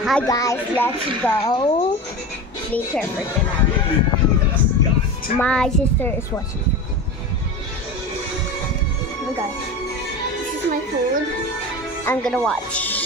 Hi guys, let's go later for tonight. My sister is watching. Oh guys, this is my food. I'm gonna watch.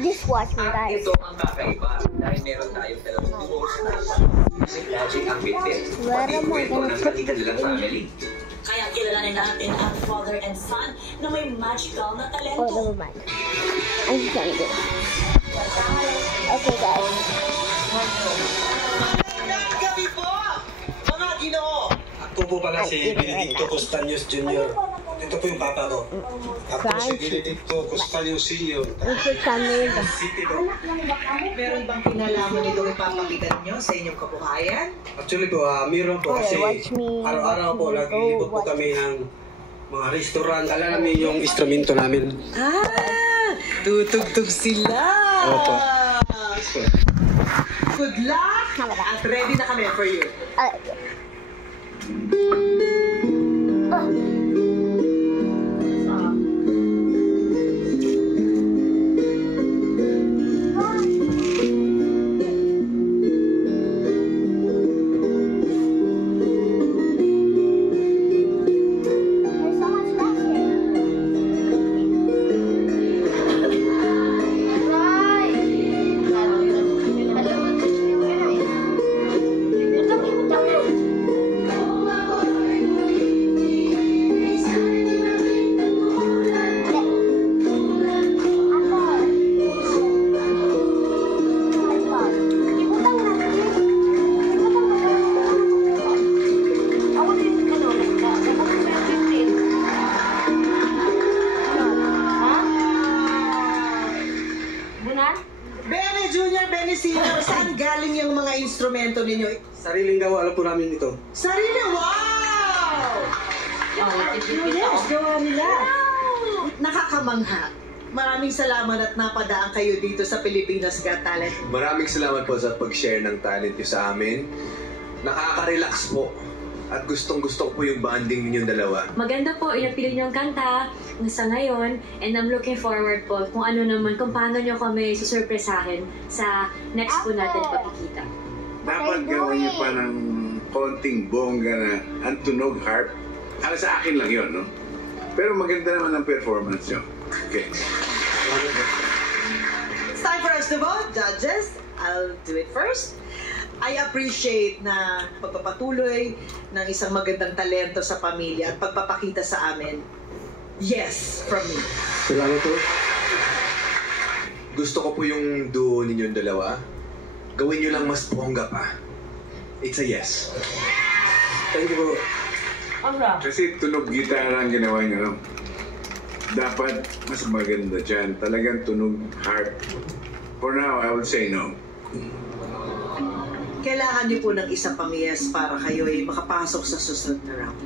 Just watch me guys. Ito ang kakaiba dahil meron tayong dalawang duos na Music Magic ang bitbit. Pati kwento ng kanilang family. Kaya kilalanin natin ang father and son na may magical na talento. Oh, never mind. I'm just gonna do it. Okay guys. Gabi po! Mga Ginoo! Ako po pala si Benedicto Costaños Jr. Ito po yung papa ko. Ako si Benedicto Costaños Sr. Meron bang pinalaman nito ipapakita nyo sa inyong kabuhayan? Actually po, meron po kasi araw-araw po nag-iibot po kami ng mga restaurant. Alam namin yung instrumento namin. Tutugtog sila! Opo. Good luck! At ready na kami for you. Benny Jr., Benny Sr., saan galing yung mga instrumento ninyo? Sariling gawa, alam po namin ito. Sarili, wow! Yes, gawa nila. Nakakamangha. Maraming salamat at napadaan kayo dito sa Pilipinas Got Talent. Maraming salamat po sa pag-share ng talent niyo sa amin. Nakaka-relax po. At gustong-gusto ko po yung bonding ninyong dalawa. Maganda po, inapili niyo ang kanta sa ngayon. And I'm looking forward po kung ano naman, kung paano niyo kami susurpresahin sa next po natin pagkikita. Dapat gawin niyo pa ng konting bongga na ang tunog harp. Para sa akin lang yun, no? Pero maganda naman ang performance niyo. Okay. It's time for us to vote, judges. I'll do it first. I appreciate na pagpapatuloy ng isang magandang talento sa pamilya at pagpapakita sa amin. Yes, from me. Salamat po. Gusto ko po yung duo ninyong dalawa. Gawin niyo lang mas bongga pa. It's a yes. Thank you po. Kasi tunog gitara ang ginawa niyo, no? Dapat mas maganda dyan. Talagang tunog harp. For now, I would say no. Kailangan niyo po ng isang pamiyas para kayo ay makapasok sa susunod na round.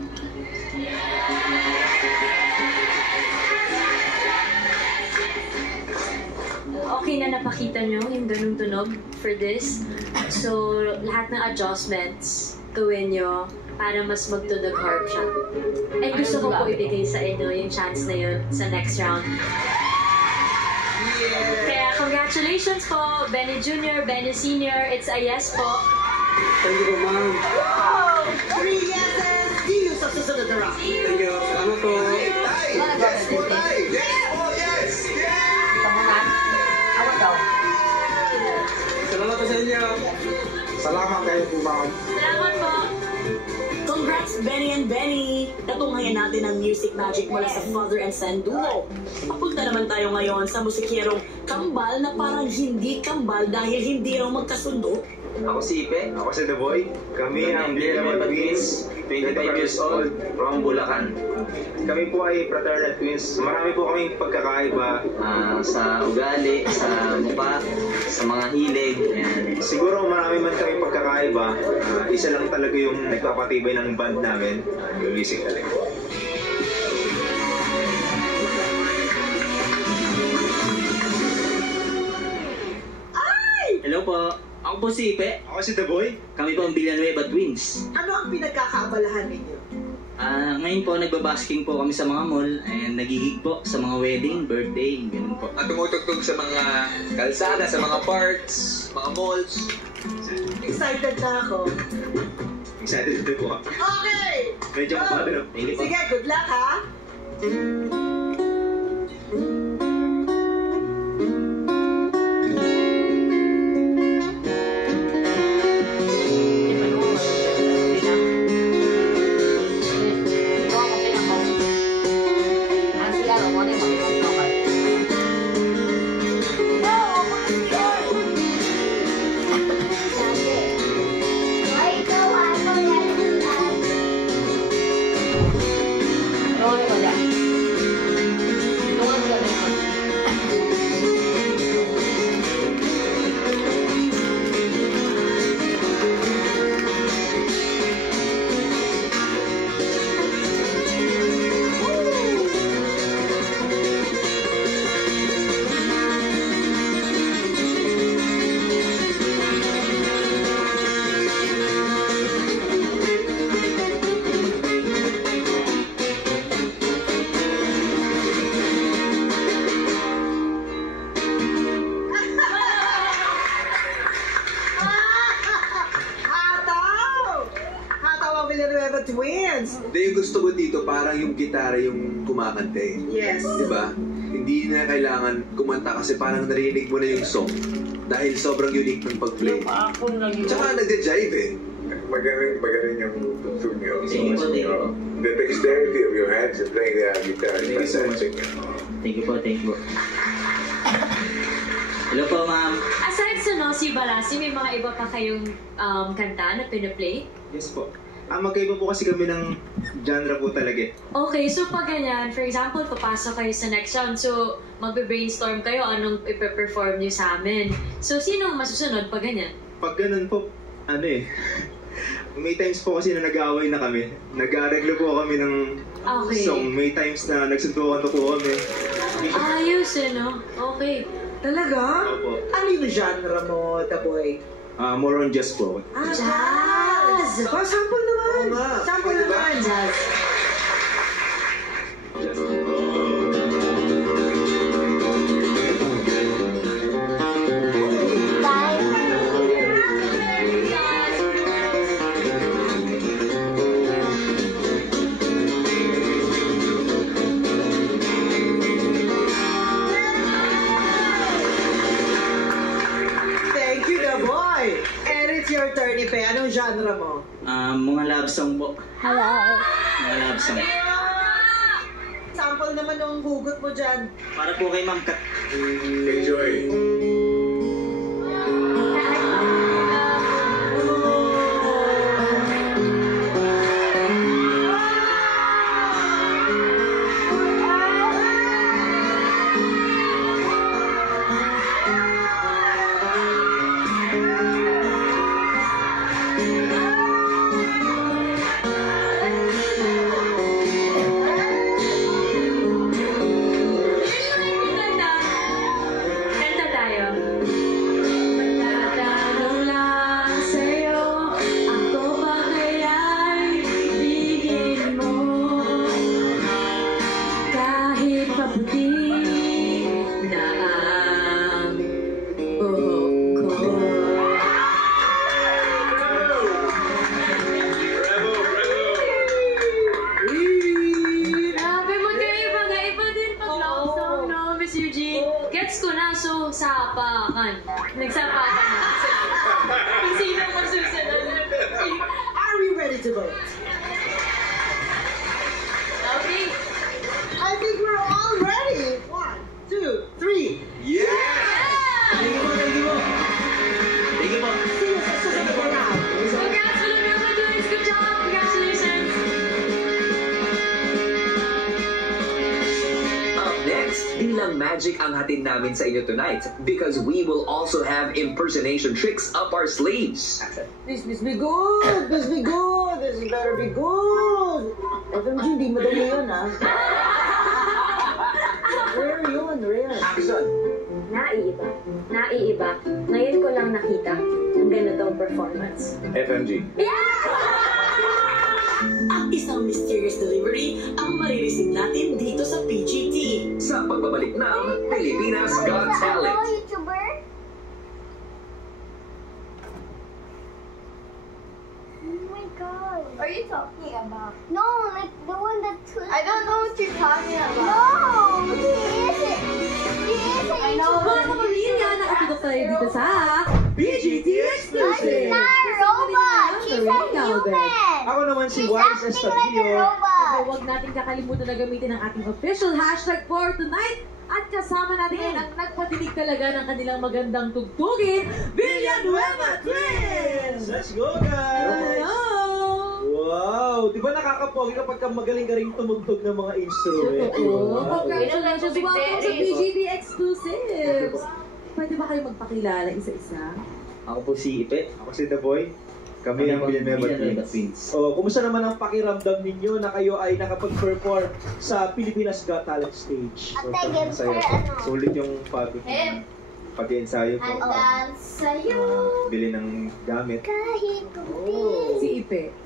Okay na napakita nyo yung ganung tunog for this. So, lahat ng adjustments gawin nyo para mas magtunog harp siya. And gusto ko po ibigay sa inyo yung chance na yun sa next round. Kaya congratulations po, Benny Jr., Benny Sr. It's a yes po. Thank you po, ma'am. Wow! 3 yeses! See you sa susunod na round. Thank you. Salamat po. Yes po tayo! Yes po! Yes! Salamat po sa inyo. Salamat kayo po, ma'am. Salamat po. Congrats, Benny and Benny! Natunghayan natin ang music magic mula sa father and son duo. Papunta naman tayo ngayon sa musikyerong kambal na parang hindi kambal dahil hindi raw magkasundo. Ako si Ipe. Ako si The Boy. Kami ang Diamond Twins, 25 years old, from Bulacan. Kami po ay fraternal twins. Marami po kaming pagkakaiba sa ugali, sa mukha, sa mga hilig. Yan. Siguro marami man kaming pagkakaiba. Isa lang talaga yung nagpapatibay ng band namin, yung Music Talent. Ako po si Ipe. Ako si The Boy. Kami po ang Villanueva Twins. Ano ang pinagkakaabalahan ninyo? Ngayon po, nagbabasking po kami sa mga mall and nagigig po sa mga wedding, birthday, ganun po. At tumutugtog sa mga kalsada, sa mga parks, mga malls. Excited na ako. Excited din po ako. Okay! Medyo kapag ano. Sige, good luck ha! Villanueva Twins. Hindi, yung gusto ko dito, parang yung gitara yung kumakante. Yes. Diba? Hindi na kailangan kumanta kasi parang narinig mo na yung song. Dahil sobrang unique ng pag-play. Tsaka nagja-jive eh. Magaling yung tugtog niyo. Thank you. The dexterity of your hands in playing the guitar. Thank you so much. Thank you po. Hello po, ma'am. Aside sa Nosy Barasi, may mga iba pa kayong kanta na pinaplay? Yes po. Magkaiba po kasi kami ng genre po talaga eh. Okay, so pag ganyan, for example, papasok kayo sa next round, so magbe-brainstorm kayo anong ipe-perform nyo sa amin. So, sino ang masusunod pag ganyan? Pag ganun po, may times po kasi na nag-aaway na kami. Nag-areglo po kami ng song. May times na nagsuntukan po kami. Ayos no? Okay. Talaga? Opo. Ano yung genre mo, The Boy? More on jazz po. Jazz! Sample naman! Sample naman! Jazz. Thank you, The Boy! And it's your turn, Ipe. Anong genre mo? Mga love song po. Hello. Mga love song. Sample naman ng hugot mo dyan. Para po kay Ma'am Kat. Enjoy. Kanta tayo. Magtatanong lang sa'yo, ako ba kaya'y ibigin mo? Kahit maputi na ang buhok ko. Grabe, magkaiba nga. Iba din pag love song, no, Miss Eugene? Gets ko na, so, sapakan. Nagsapakan na. Kung sino masusunod. Are we ready to vote? Okay. I think we're all ready. 1, 2, 3. Yeah! Thank you po. Thank you po. See you sa susunod na round. Congrats, Villanueva Twins. Good job. Congratulations. Up next, di lang magic ang hatid namin sa inyo tonight because we will also have impersonation tricks up our sleeves. This be good. This be good. This better be good. FMG, hindi madali yun, ha? Rare yun, rare. Action! naiiba. Naiiba. Ngayon ko lang nakita ang ganitong performance. FMG. Ang isang mysterious delivery ang marireceive natin dito sa PGT. Sa pagbabalik ng Pilipinas Got Talent. YouTuber? Oh my god. What are you talking about? No, like the one that I don't know what you're talking about. No, he isn't. He isn't. I know. Mga kapamilya, nakatutok tayo dito sa PGT Exclusive! She's not a robot. She's a human. Ako naman si She's Wise acting like a Estadio. robot. Huwag natin kakalimutan na gamitin ang ating official hashtag for tonight. At kasama natin ngayon ang nagpatinig talaga ng kanilang magandang tugtugin, Villanueva Twins! Let's go, guys! Hello! Wow! Di ba nakakapogi kapag magaling ka rin tumugtog ng mga instrument? Oo! Congratulations! Welcome sa PGT Exclusives! Pwede ba kayo magpakilala isa-isa? Ako po si Ipe. Ako si The Boy. Kami ang Villanueva Twins. Oh, kumusta naman ang pakiramdam ninyo na kayo ay nakapag-perform sa Pilipinas Got Talent stage? Ate, give her Sulit yung pag-ensayo ko. Hanggang sa'yo. Bili ng gamit. Kahit Si Ipe.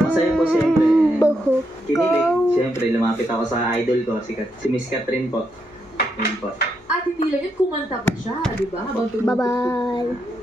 Masaya po siyempre. Buhok Kinilig. Siyempre, lumapit ako sa idol ko, si Miss Catherine po. Yun po. At hindi lang yun, kumanta pa siya, di ba? Habang tumutugtog. Bye-bye.